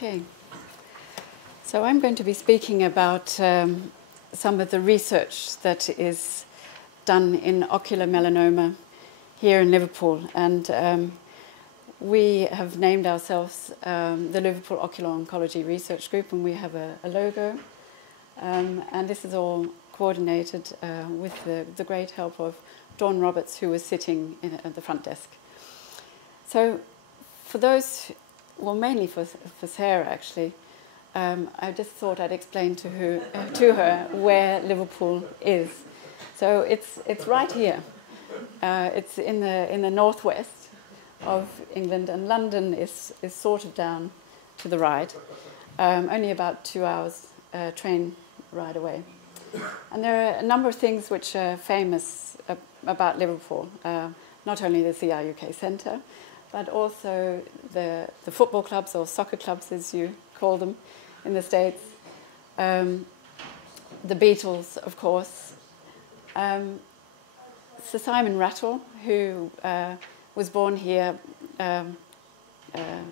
Okay, so I'm going to be speaking about some of the research that is done in ocular melanoma here in Liverpool, and we have named ourselves the Liverpool Ocular Oncology Research Group, and we have a logo, and this is all coordinated with the great help of Dawn Roberts, who was sitting at the front desk. So for those, well, mainly for Sarah actually, I just thought I'd explain to her where Liverpool is. So it's right here. It's in the northwest of England, and London is sort of down to the right, only about 2 hours train ride away. And there are a number of things which are famous about Liverpool, not only the CR UK Centre, but also the football clubs, or soccer clubs as you call them in the States, the Beatles, of course, Sir Simon Rattle, who was born here,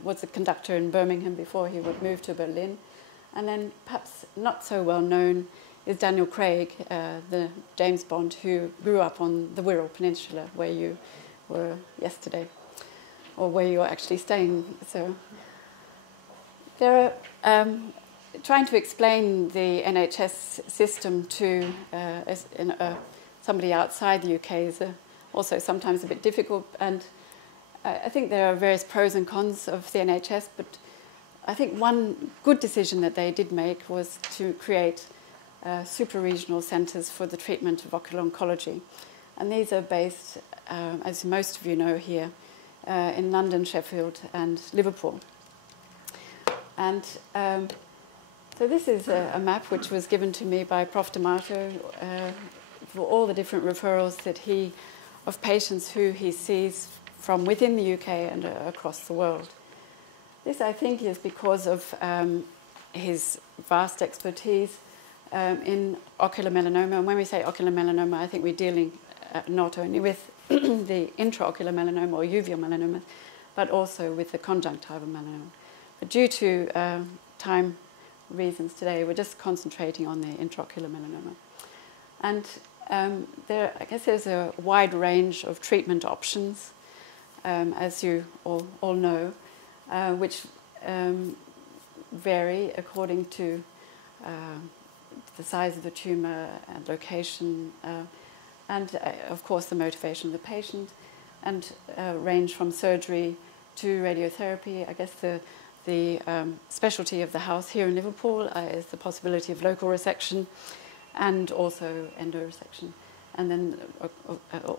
was a conductor in Birmingham before he would move to Berlin. And then perhaps not so well known is Daniel Craig, the James Bond, who grew up on the Wirral Peninsula, where you were yesterday, or where you're actually staying. So there are, trying to explain the NHS system to somebody outside the UK is also sometimes a bit difficult, and I think there are various pros and cons of the NHS, but I think one good decision that they did make was to create super-regional centres for the treatment of ocular oncology. And these are based, as most of you know here, in London, Sheffield and Liverpool. And so this is a map which was given to me by Prof. D'Amato for all the different referrals that of patients who he sees from within the UK and across the world. This, I think, is because of his vast expertise in ocular melanoma. And when we say ocular melanoma, I think we're dealing not only with the intraocular melanoma or uveal melanoma, but also with the conjunctival melanoma. But due to time reasons today, we're just concentrating on the intraocular melanoma. And I guess there's a wide range of treatment options, as you all know, which vary according to the size of the tumour and location, and of course the motivation of the patient, and range from surgery to radiotherapy. I guess the specialty of the house here in Liverpool is the possibility of local resection and also endoresection, and then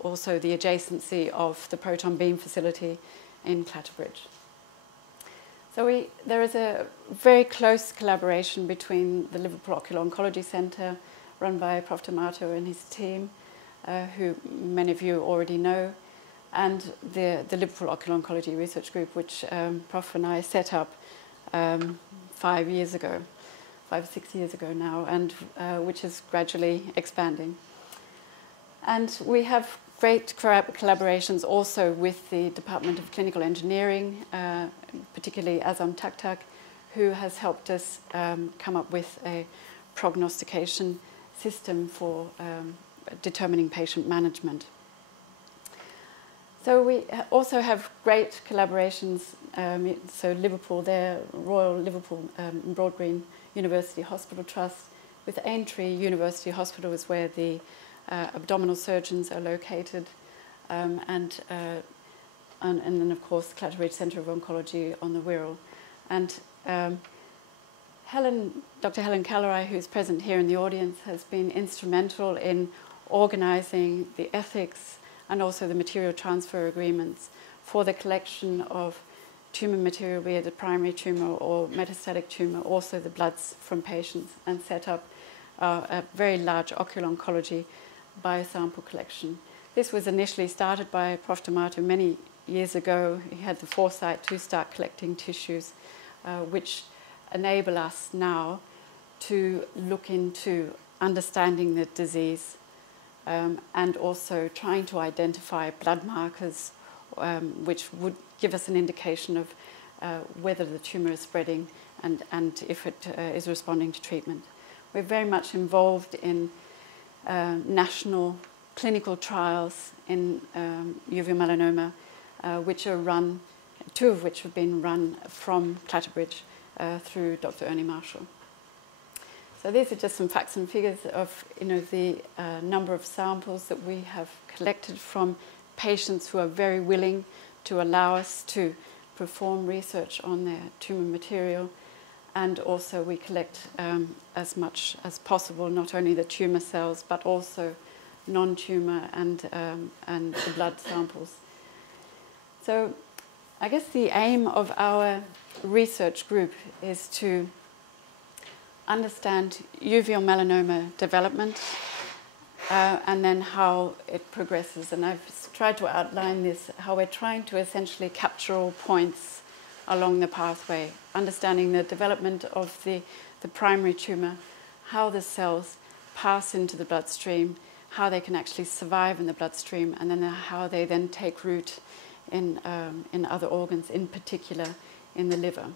also the adjacency of the proton beam facility in Clatterbridge. So there is a very close collaboration between the Liverpool Ocular Oncology Centre, run by Prof. D'Amato and his team, who many of you already know, and the Liverpool Ocular Oncology Research Group, which Prof. and I set up 5 years ago, 5 or 6 years ago now, and which is gradually expanding. And we have great collaborations also with the Department of Clinical Engineering, particularly Azam Taktak, who has helped us come up with a prognostication system for determining patient management. So we also have great collaborations, so Liverpool there, Royal Liverpool Broadgreen University Hospital Trust, with Aintree University Hospital is where the abdominal surgeons are located, and then of course Clatterbridge Centre of Oncology on the Wirral. And Dr. Helen Callery, who's present here in the audience, has been instrumental in organising the ethics and also the material transfer agreements for the collection of tumour material, be it a primary tumour or metastatic tumour, also the bloods from patients, and set up a very large ocular oncology biosample collection. This was initially started by Prof. D'Amato many years ago. He had the foresight to start collecting tissues, which enable us now to look into understanding the disease, and also trying to identify blood markers which would give us an indication of whether the tumour is spreading and if it is responding to treatment. We're very much involved in national clinical trials in uveal melanoma, which are run, 2 of which have been run from Clatterbridge through Dr. Ernie Marshall. So these are just some facts and figures of the number of samples that we have collected from patients who are very willing to allow us to perform research on their tumour material. And also we collect as much as possible, not only the tumour cells, but also non-tumour and the blood samples. So I guess the aim of our research group is to understand uveal melanoma development and then how it progresses. And I've tried to outline this, how we're trying to essentially capture all points along the pathway, understanding the development of the primary tumour, how the cells pass into the bloodstream, how they can actually survive in the bloodstream, and then how they then take root in other organs, in particular in the liver.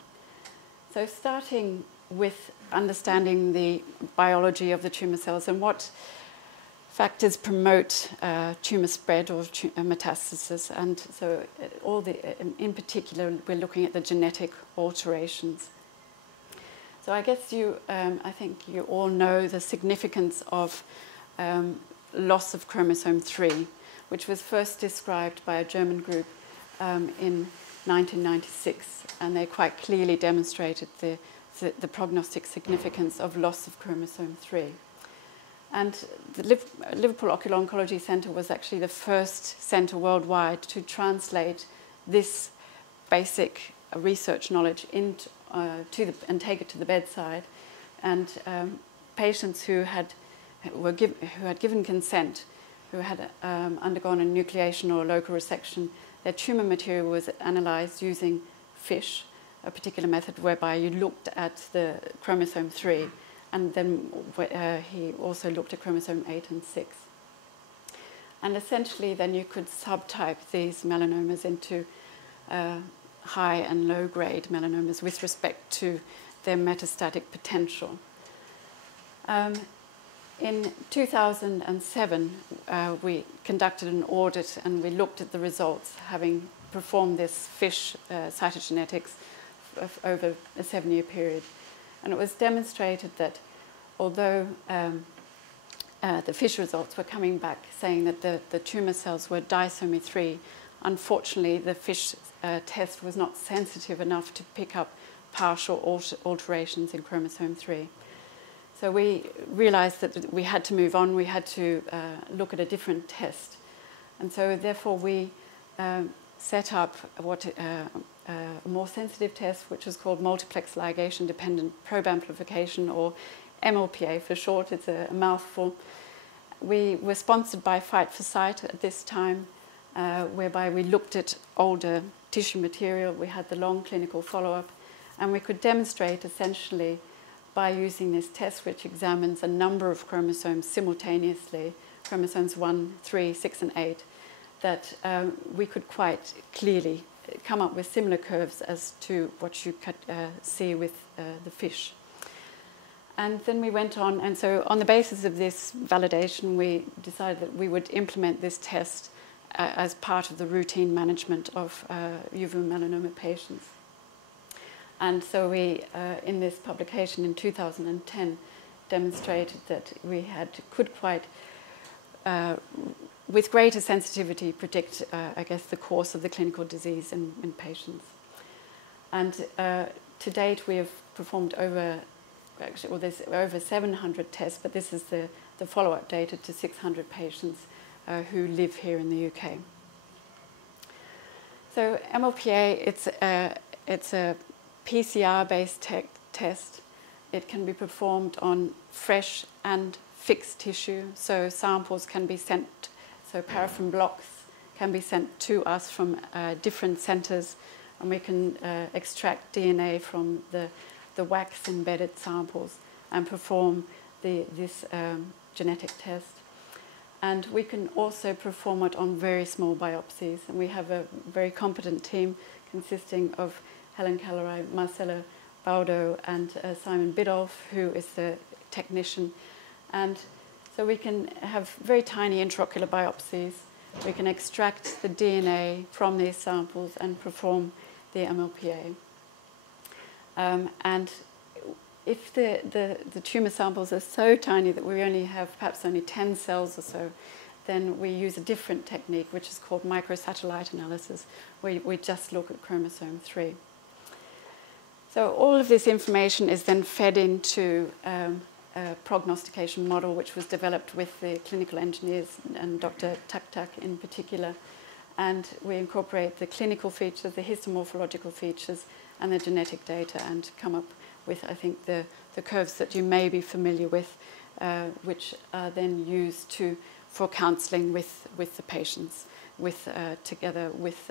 So starting with understanding the biology of the tumour cells and what factors promote tumour spread or metastasis. And so in particular, we're looking at the genetic alterations. So I guess I think you all know the significance of loss of chromosome 3, which was first described by a German group in 1996, and they quite clearly demonstrated the prognostic significance of loss of chromosome 3. And the Liverpool Ocular Oncology Centre was actually the first centre worldwide to translate this basic research knowledge into, and take it to the bedside. And patients who had given consent, who had undergone a nucleation or local resection, their tumour material was analysed using FISH, a particular method whereby you looked at the chromosome 3, and then he also looked at chromosome 8 and 6. And essentially then you could subtype these melanomas into high and low grade melanomas with respect to their metastatic potential. In 2007, we conducted an audit and we looked at the results, having performed this FISH cytogenetics over a 7-year period. And it was demonstrated that although the FISH results were coming back saying that the tumour cells were disomy 3, unfortunately the FISH test was not sensitive enough to pick up partial alterations in chromosome 3. So we realised that we had to move on, we had to look at a different test. And so therefore we set up a more sensitive test, which is called Multiplex Ligation Dependent Probe Amplification, or MLPA for short. It's a mouthful. We were sponsored by Fight for Sight at this time, whereby we looked at older tissue material. We had the long clinical follow-up, and we could demonstrate essentially by using this test, which examines a number of chromosomes simultaneously, chromosomes 1, 3, 6, and 8, that we could quite clearly come up with similar curves as to what you could see with the FISH. And then we went on, and so on the basis of this validation, we decided that we would implement this test as part of the routine management of uveal melanoma patients. And so we, in this publication in 2010, demonstrated that we could quite, with greater sensitivity, predict, I guess, the course of the clinical disease in patients. And to date, we have performed there's over 700 tests, but this is the follow-up data to 600 patients who live here in the UK. So MLPA, it's a PCR-based test. It can be performed on fresh and fixed tissue, so samples can be sent, so paraffin blocks can be sent to us from different centres, and we can extract DNA from the wax-embedded samples and perform this genetic test. And we can also perform it on very small biopsies, and we have a very competent team consisting of Helen Callery, Marcella Baldo and Simon Biddulph, who is the technician. And so we can have very tiny intraocular biopsies. We can extract the DNA from these samples and perform the MLPA. And if the tumour samples are so tiny that we only have perhaps only 10 cells or so, then we use a different technique, which is called microsatellite analysis, where we just look at chromosome 3. So all of this information is then fed into a prognostication model, which was developed with the clinical engineers and Dr. Tak in particular. And we incorporate the clinical features, the histomorphological features, and the genetic data, and come up with, I think, the curves that you may be familiar with, which are then used for counselling with the patients, together with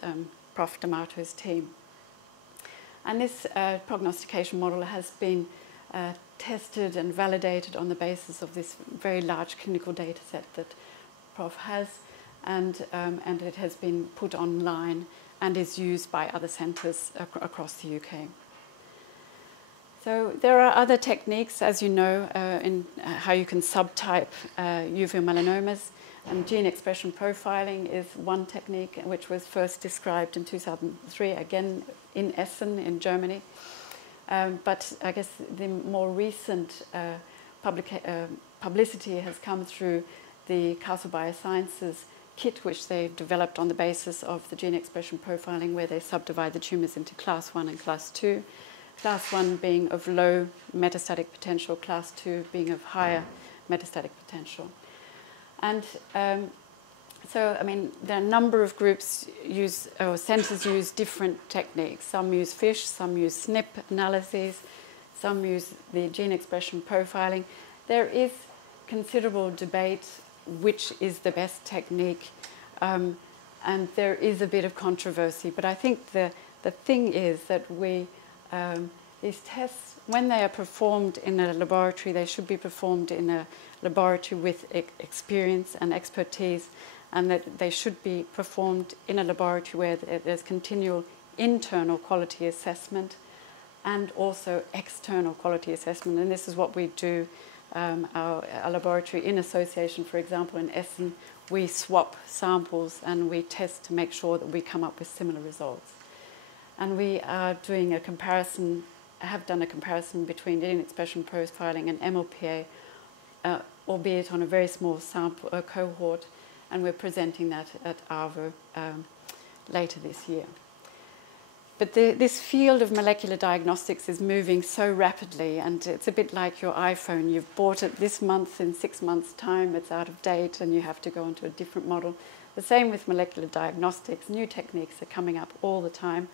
Prof. D'Amato's team. And this prognostication model has been tested and validated on the basis of this very large clinical data set that Prof has, and it has been put online and is used by other centres across the UK. So there are other techniques, as you know, in how you can subtype uveal melanomas, and gene expression profiling is one technique which was first described in 2003, again in Essen in Germany. But I guess the more recent publicity has come through the Castle Biosciences kit, which they've developed on the basis of the gene expression profiling, where they subdivide the tumours into class 1 and class 2. Class 1 being of low metastatic potential, class 2 being of higher metastatic potential. And so, I mean, there are a number of groups or centres use different techniques. Some use FISH, some use SNP analyses, some use the gene expression profiling. There is considerable debate which is the best technique, and there is a bit of controversy. But I think the thing is that these tests, when they are performed in a laboratory, they should be performed in a laboratory with experience and expertise, and that they should be performed in a laboratory where there's continual internal quality assessment and also external quality assessment. And this is what we do. Our laboratory in association, for example, in Essen, we swap samples and we test to make sure that we come up with similar results. And we are doing a comparison, have done a comparison between gene expression profiling and MLPA, albeit on a very small sample cohort, and we're presenting that at ARVO later this year. But this field of molecular diagnostics is moving so rapidly, and it's a bit like your iPhone. You've bought it this month, in 6 months' time it's out of date and you have to go onto a different model. The same with molecular diagnostics. New techniques are coming up all the time,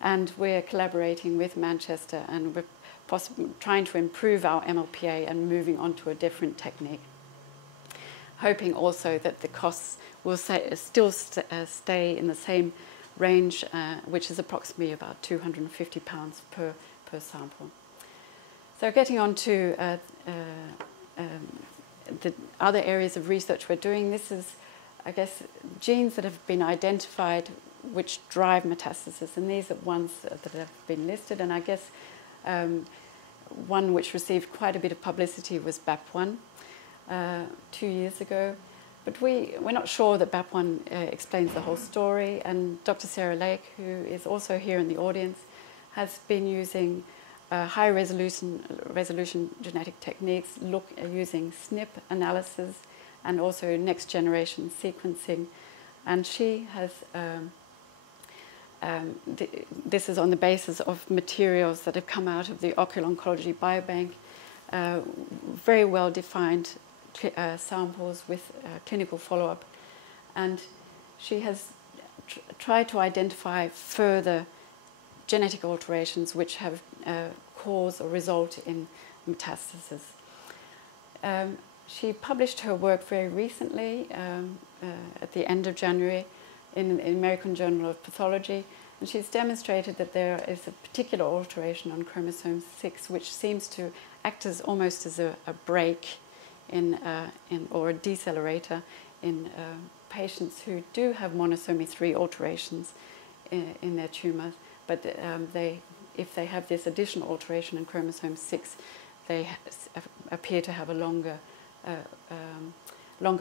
and we're collaborating with Manchester, and we're trying to improve our MLPA and moving on to a different technique, hoping also that the costs will still stay in the same range, which is approximately about £250 per sample. So getting on to the other areas of research we're doing, this is, I guess, genes that have been identified which drive metastasis, and these are ones that have been listed, and I guess one which received quite a bit of publicity was BAP1 2 years ago. But we're not sure that BAP1 explains the whole story, and Dr. Sarah Lake, who is also here in the audience, has been using high resolution genetic techniques, using SNP analysis and also next generation sequencing. And she has, this is on the basis of materials that have come out of the Ocular Oncology Biobank, very well defined samples with clinical follow-up, and she has tried to identify further genetic alterations which have cause or result in metastasis. She published her work very recently at the end of January in the American Journal of Pathology, and she's demonstrated that there is a particular alteration on chromosome 6 which seems to act as almost as a brake or a decelerator in patients who do have monosomy 3 alterations in their tumours, but if they have this additional alteration in chromosome 6, they appear to have a longer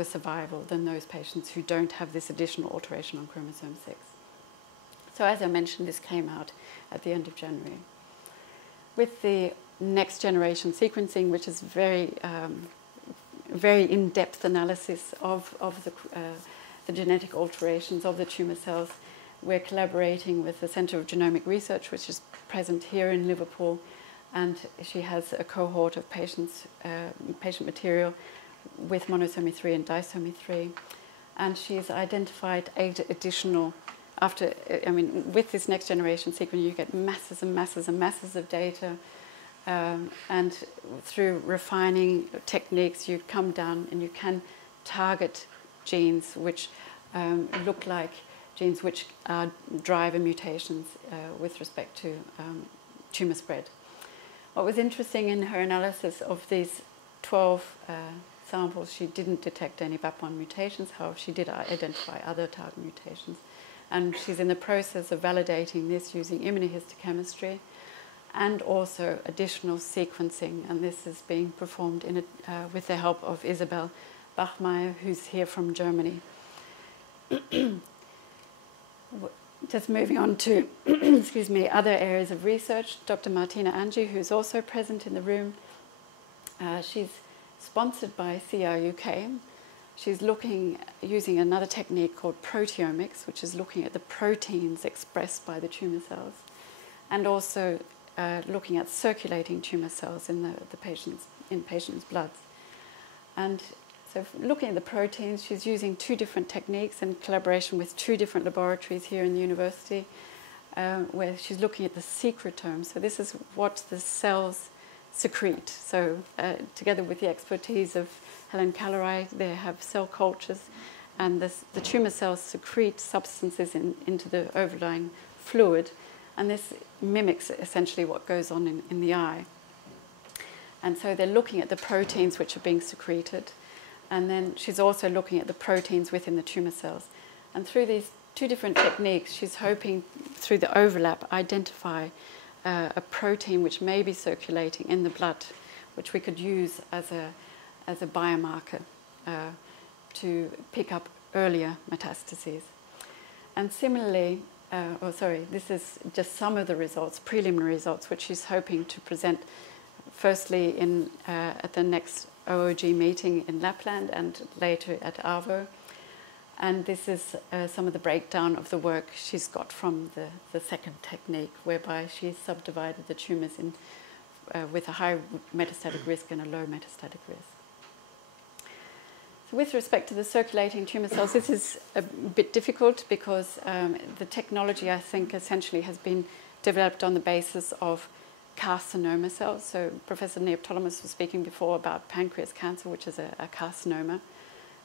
survival than those patients who don't have this additional alteration on chromosome 6. So as I mentioned, this came out at the end of January. With the next generation sequencing, which is very in-depth analysis of the genetic alterations of the tumour cells, we're collaborating with the Centre of Genomic Research, which is present here in Liverpool, and she has a cohort of patients, patient material with monosomy 3 and disomy 3, and she's identified 8 additional. With this next generation sequencing, you get masses and masses and masses of data, and through refining techniques, you come down and you can target genes which look like genes which are driver mutations with respect to tumour spread. What was interesting in her analysis of these 12 samples, she didn't detect any BAP1 mutations, however she did identify other target mutations. And she's in the process of validating this using immunohistochemistry and also additional sequencing. And this is being performed with the help of Isabel Bachmeier, who's here from Germany. Just moving on to excuse me, other areas of research, Dr. Martina Angi, who's also present in the room. She's sponsored by CR UK. She's looking, using another technique called Proteomics, which is looking at the proteins expressed by the tumour cells, and also looking at circulating tumour cells in patients' bloods. And so looking at the proteins, she's using 2 different techniques in collaboration with 2 different laboratories here in the university, where she's looking at the secretome. So this is what the cells secrete. So together with the expertise of Helen Callery, they have cell cultures, and the tumour cells secrete substances into the overlying fluid, and this mimics essentially what goes on in the eye. And so they're looking at the proteins which are being secreted, and then she's also looking at the proteins within the tumour cells. And through these 2 different techniques, she's hoping, through the overlap, identify a protein which may be circulating in the blood, which we could use as a biomarker to pick up earlier metastases. And similarly, this is just some of the results, preliminary results, which she's hoping to present firstly at the next OOG meeting in Lapland and later at ARVO. And this is some of the breakdown of the work she's got from the second technique, whereby she subdivided the tumours with a high metastatic risk and a low metastatic risk. So with respect to the circulating tumour cells, this is a bit difficult because the technology, I think, essentially has been developed on the basis of carcinoma cells. So Professor Neoptolemus was speaking before about pancreas cancer, which is a carcinoma.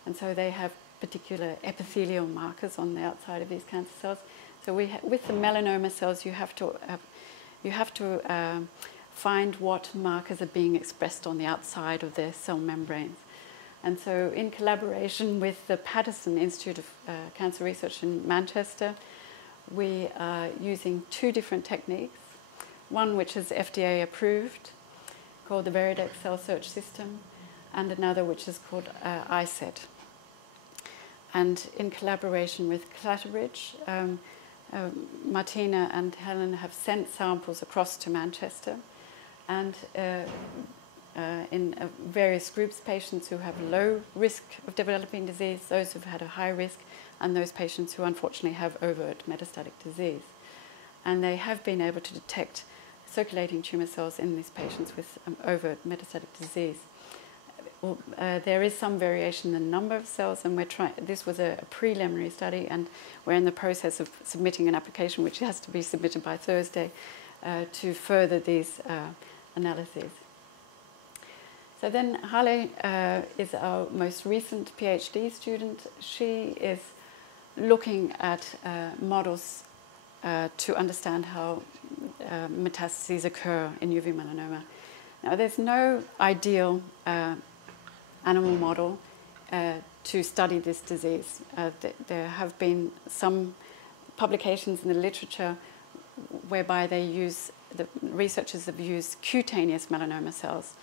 And so they have particular epithelial markers on the outside of these cancer cells. So with the melanoma cells, you have to find what markers are being expressed on the outside of their cell membranes. And so in collaboration with the Patterson Institute of Cancer Research in Manchester, we are using 2 different techniques. One which is FDA approved, called the Veridex Cell Search System, and another which is called ICET. And in collaboration with Clatterbridge, Martina and Helen have sent samples across to Manchester, and in various groups, patients who have low risk of developing disease, those who've had a high risk, and those patients who unfortunately have overt metastatic disease. And they have been able to detect circulating tumour cells in these patients with overt metastatic disease. Well, there is some variation in the number of cells, and this was a preliminary study, and we're in the process of submitting an application which has to be submitted by Thursday to further these analyses. So then Hale is our most recent PhD student. She is looking at models to understand how metastases occur in uveal melanoma. Now, there's no ideal animal model to study this disease. There have been some publications in the literature whereby they use the researchers have used cutaneous melanoma cells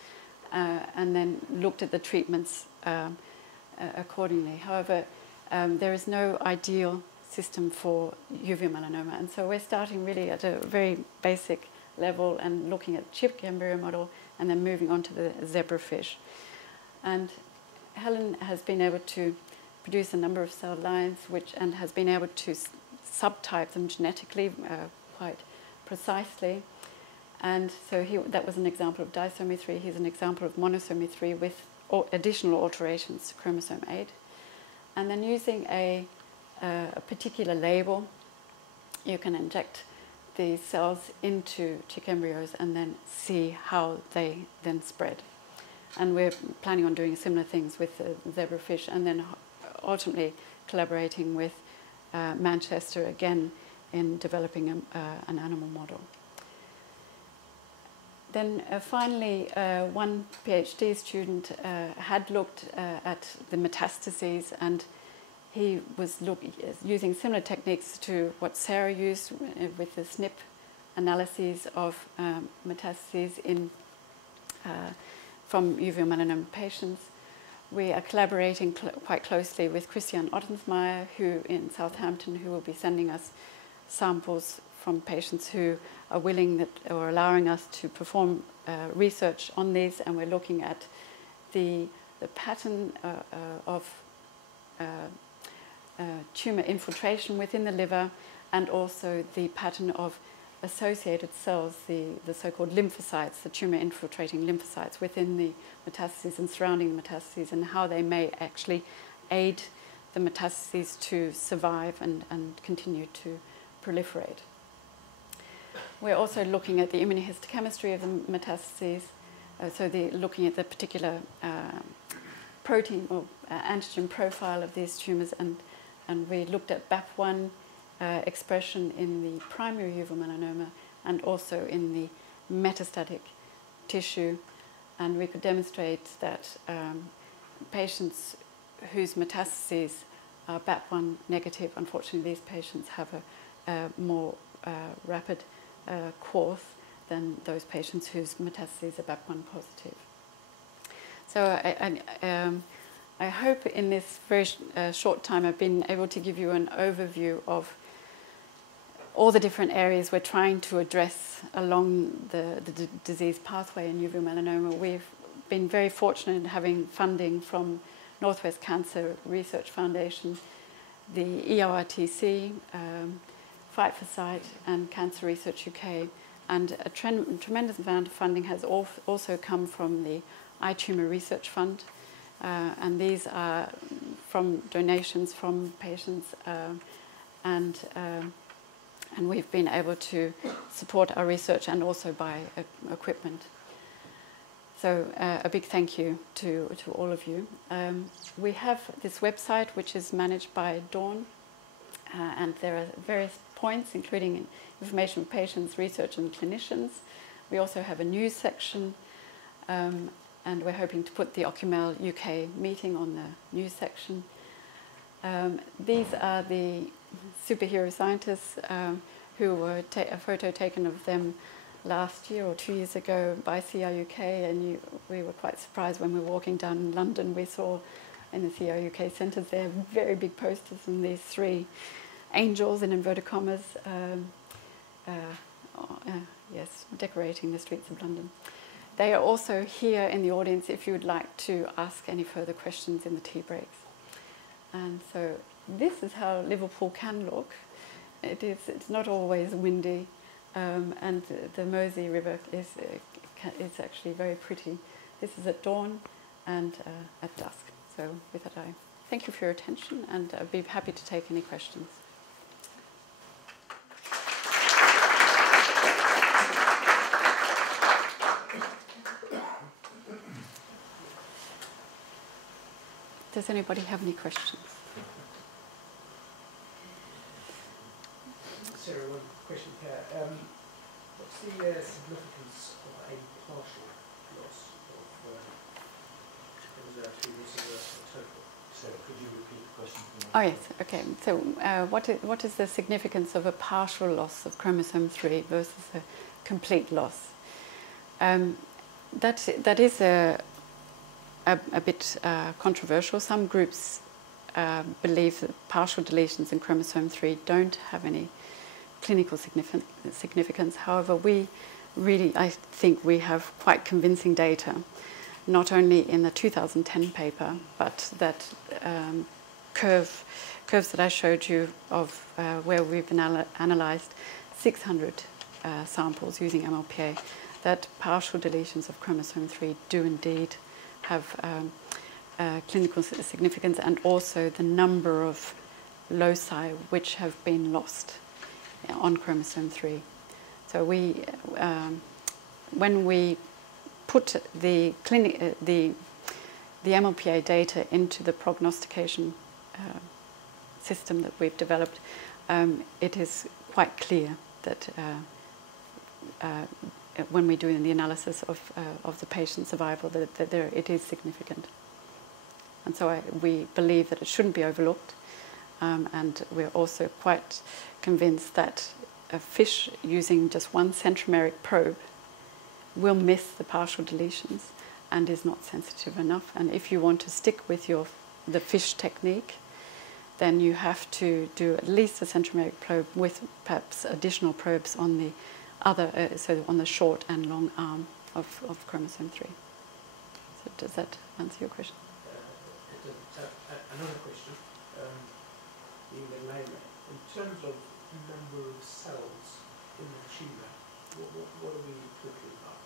and then looked at the treatments accordingly. However, there is no ideal system for uveal melanoma, and so we're starting really at a very basic level and looking at chip embryo model and then moving on to the zebrafish. And Helen has been able to produce a number of cell lines and has been able to subtype them genetically quite precisely. And so that was an example of disomy 3. Here's an example of monosomy 3 with additional alterations to chromosome 8. And then using a particular label, you can inject these cells into chick embryos and then see how they then spread. And we're planning on doing similar things with the zebrafish, and then ultimately collaborating with Manchester again in developing an animal model. Then finally, one PhD student had looked at the metastases, and he was using similar techniques to what Sarah used with the SNP analyses of metastases from uveal melanoma patients. We are collaborating quite closely with Christian Ottensmeyer, who in Southampton, who will be sending us samples from patients who are willing or allowing us to perform research on these, and we're looking at the pattern of tumor infiltration within the liver, and also the pattern of associated cells, the so-called lymphocytes, the tumor-infiltrating lymphocytes within the metastases and surrounding the metastases, and how they may actually aid the metastases to survive and continue to proliferate. We're also looking at the immunohistochemistry of the metastases, looking at the particular protein or antigen profile of these tumors, and we looked at BAP1 expression in the primary uveal melanoma and also in the metastatic tissue, and we could demonstrate that patients whose metastases are BAP1 negative, unfortunately these patients have a more rapid course than those patients whose metastases are BAP1 positive. So I hope in this very short time I've been able to give you an overview of all the different areas we're trying to address along the disease pathway in uveal melanoma. We've been very fortunate in having funding from Northwest Cancer Research Foundation, the EORTC, Fight for Sight, and Cancer Research UK. And a tremendous amount of funding has also come from the iTumour Research Fund. And these are from donations from patients, and we've been able to support our research and also buy equipment. So a big thank you to all of you. We have this website which is managed by Dawn, and there are various points including information for patients, research and clinicians. We also have a news section, and we're hoping to put the Ocumel UK meeting on the news section. These are the superhero scientists who were a photo taken of them last year or 2 years ago by CRUK, and we were quite surprised when we were walking down in London. We saw in the CRUK centres there very big posters and these 3 angels in inverted commas, yes, decorating the streets of London. They are also here in the audience if you would like to ask any further questions in the tea breaks. And so this is how Liverpool can look. It's not always windy, and the Mersey River is actually very pretty. This is at dawn and at dusk. So with that, I thank you for your attention, and I'd be happy to take any questions. Does anybody have any questions? Sarah, one question here. What's the significance of a partial loss of a total? Sarah, could you repeat the question? Oh yes, okay. So what is the significance of a partial loss of chromosome 3 versus a complete loss. That is a bit controversial. Some groups believe that partial deletions in chromosome 3 don't have any clinical significance. However, I think we have quite convincing data, not only in the 2010 paper, but that curves that I showed you of where we've analysed 600 samples using MLPA, that partial deletions of chromosome 3 do indeed have clinical significance, and also the number of loci which have been lost on chromosome 3. So when we put the MLPA data into the prognostication system that we've developed, it is quite clear that when we're doing the analysis of the patient survival, that it is significant. And so we believe that it shouldn't be overlooked, and we're also quite convinced that a fish using just one centromeric probe will miss the partial deletions and is not sensitive enough. And if you want to stick with the fish technique, then you have to do at least a centromeric probe with perhaps additional probes on the other, so on the short and long arm of chromosome 3. So does that answer your question? Another question, in Melanoma, in terms of number of cells in the tumour, what are we talking about? I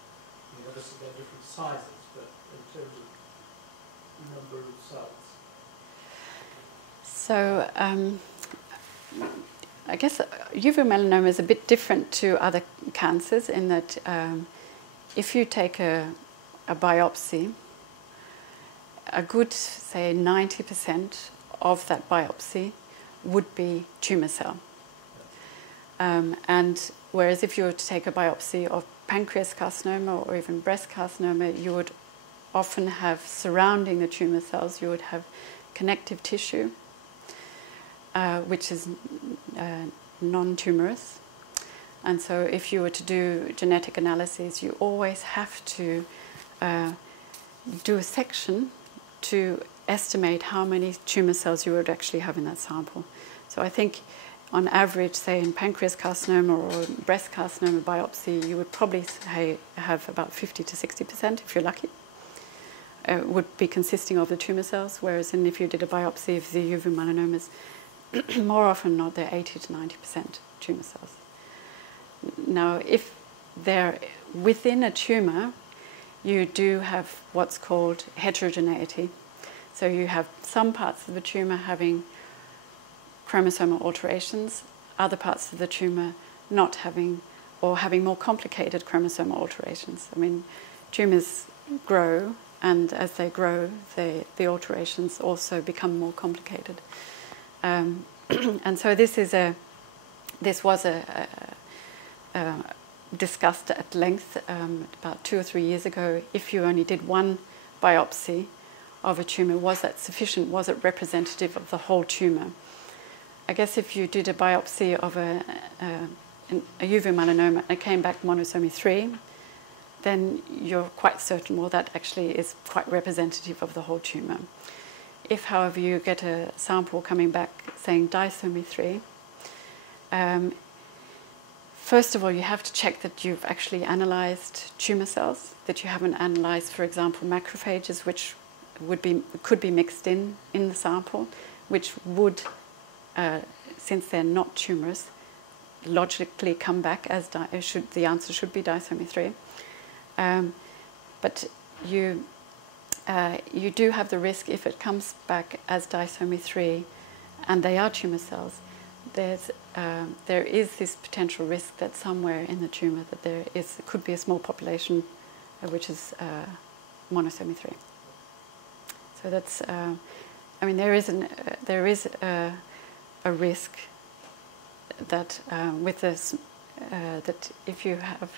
mean, obviously they're different sizes, but in terms of number of cells. So I guess uveal melanoma is a bit different to other cancers in that if you take a biopsy, a good, say, 90% of that biopsy would be tumour cell. And whereas if you were to take a biopsy of pancreas carcinoma or even breast carcinoma, you would often have surrounding the tumour cells, you would have connective tissue, which is non-tumorous. And so if you were to do genetic analyses, you always have to do a section to estimate how many tumour cells you would actually have in that sample. So I think on average, say in pancreas carcinoma or breast carcinoma biopsy, you would probably have about 50 to 60%, if you're lucky, would be consisting of the tumour cells, whereas if you did a biopsy of the uveal melanomas, more often than not, they're 80 to 90% tumour cells. Now, if they're within a tumour, you do have what's called heterogeneity. So you have some parts of the tumour having chromosomal alterations, other parts of the tumour not having, or having more complicated chromosomal alterations. I mean, tumours grow, and as they grow, the alterations also become more complicated. And so this was discussed at length about 2 or 3 years ago. If you only did one biopsy of a tumour, was that sufficient? Was it representative of the whole tumour? I guess if you did a biopsy of a uveal melanoma and it came back monosomy 3, then you're quite certain, well, that actually is quite representative of the whole tumour. If, however, you get a sample coming back saying disomy 3, first of all, you have to check that you've actually analysed tumour cells, that you haven't analysed, for example, macrophages, which could be mixed in the sample, which would, since they're not tumorous, logically come back as the answer should be disomy 3. But you do have the risk, if it comes back as disomy 3 and they are tumour cells, there is this potential risk that somewhere in the tumour that there could be a small population which is monosomy 3. So that's, I mean, there is a risk that with this, that if you have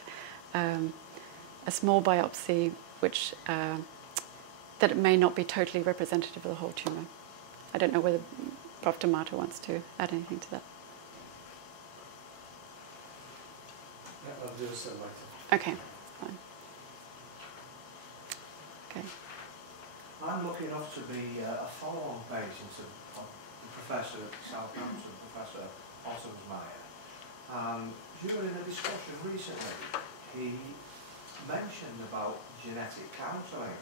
a small biopsy, which that it may not be totally representative of the whole tumour. I don't know whether Prof. D'Amato wants to add anything to that. Yeah, I'll do this later. Okay, fine. Okay. I'm lucky enough to be a follow-on patient of the professor at Southampton, Professor Ottom's-Meyer. And during a discussion recently, he mentioned about genetic counselling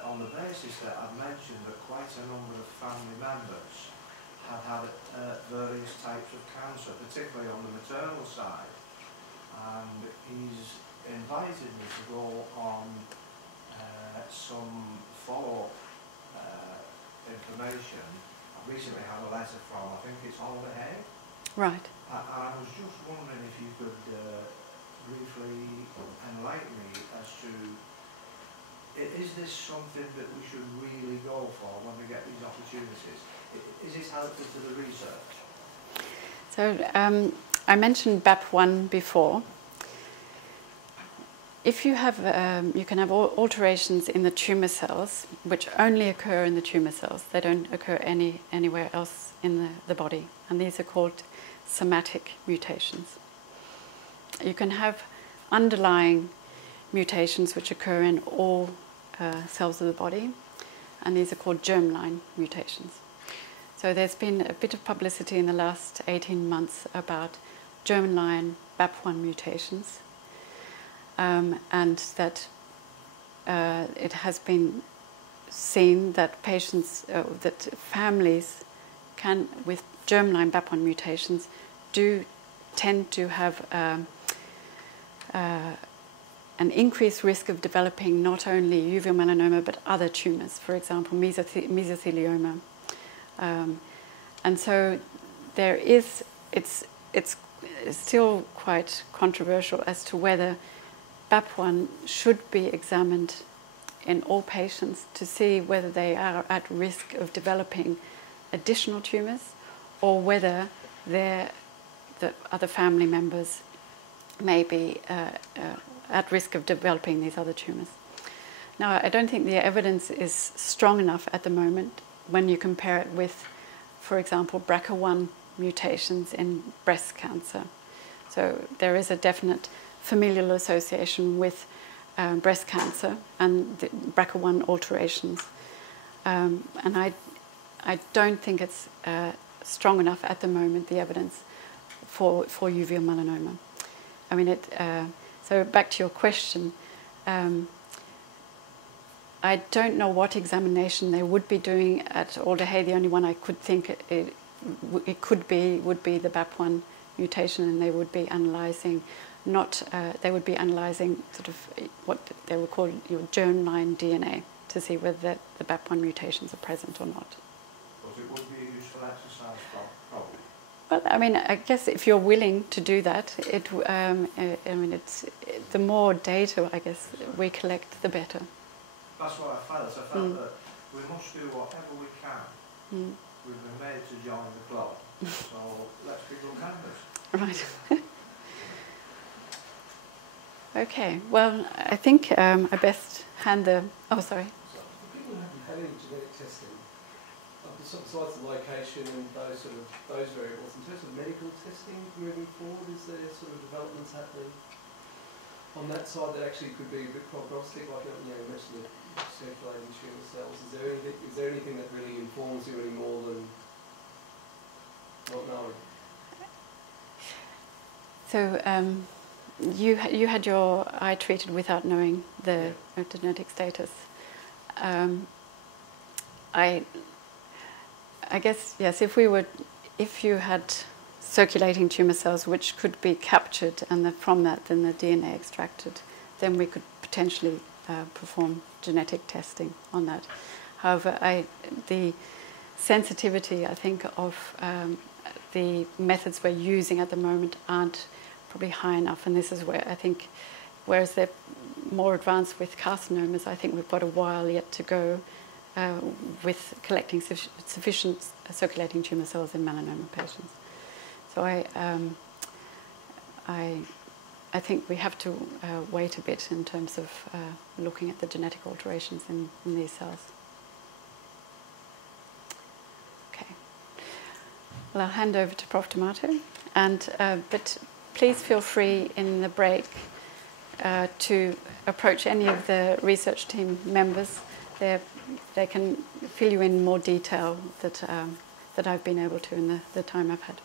on the basis that I've mentioned that quite a number of family members have had various types of cancer, particularly on the maternal side. And he's invited me to go on some follow-up information. I recently had a letter from, I think it's Holiday. Right. And I was just wondering if you could briefly enlighten me as to, is this something that we should really go for when we get these opportunities? Is it helpful to the research? So I mentioned BAP1 before. If you have, you can have alterations in the tumour cells, which only occur in the tumour cells. They don't occur anywhere else in the body. And these are called somatic mutations. You can have underlying mutations which occur in all cells of the body. And these are called germline mutations. So there's been a bit of publicity in the last 18 months about germline BAP1 mutations. And that it has been seen that patients, that families can, with germline BAP1 mutations, do tend to have an increased risk of developing not only uveal melanoma but other tumours, for example, mesothelioma. And so there is, it's still quite controversial as to whether BAP1 should be examined in all patients to see whether they are at risk of developing additional tumours or whether the other family members may be at risk of developing these other tumours. Now, I don't think the evidence is strong enough at the moment when you compare it with, for example, BRCA1 mutations in breast cancer. So there is a definite familial association with breast cancer and the BRCA1 alterations. And I don't think it's strong enough at the moment, the evidence for uveal melanoma. I mean, so back to your question, I don't know what examination they would be doing at Alder-Hey. The only one I could think it would be the BAP1 mutation, and they would be analysing they would be analysing sort of what they would call your germline DNA to see whether the BAP1 mutations are present or not. But it would be a useful exercise, probably. Well, I mean, I guess if you're willing to do that, I mean, the more data, I guess, we collect, the better. That's what I felt. I felt that we must do whatever we can. We've been made to join the club, so let's be good members. Right. Okay, well, I think I best hand the... Oh, sorry. So for people who haven't had any genetic testing, besides the location and those variables, in terms of medical testing moving forward, is there sort of developments happening on that side that actually could be a bit prognostic? Like you mentioned the circulating tumour cells. Is there anything that really informs you any more than not knowing? So you had your eye treated without knowing the genetic status. I guess, yes, if you had circulating tumour cells which could be captured and from that then the DNA extracted, then we could potentially perform genetic testing on that. However, the sensitivity, I think, of the methods we're using at the moment aren't probably high enough, and this is where I think, whereas they're more advanced with carcinomas, I think we've got a while yet to go with collecting sufficient circulating tumour cells in melanoma patients. So I think we have to wait a bit in terms of looking at the genetic alterations in these cells. Okay. Well, I'll hand over to Prof. Tomato, and but please feel free in the break to approach any of the research team members. They can fill you in more detail that I've been able to in the time I've had.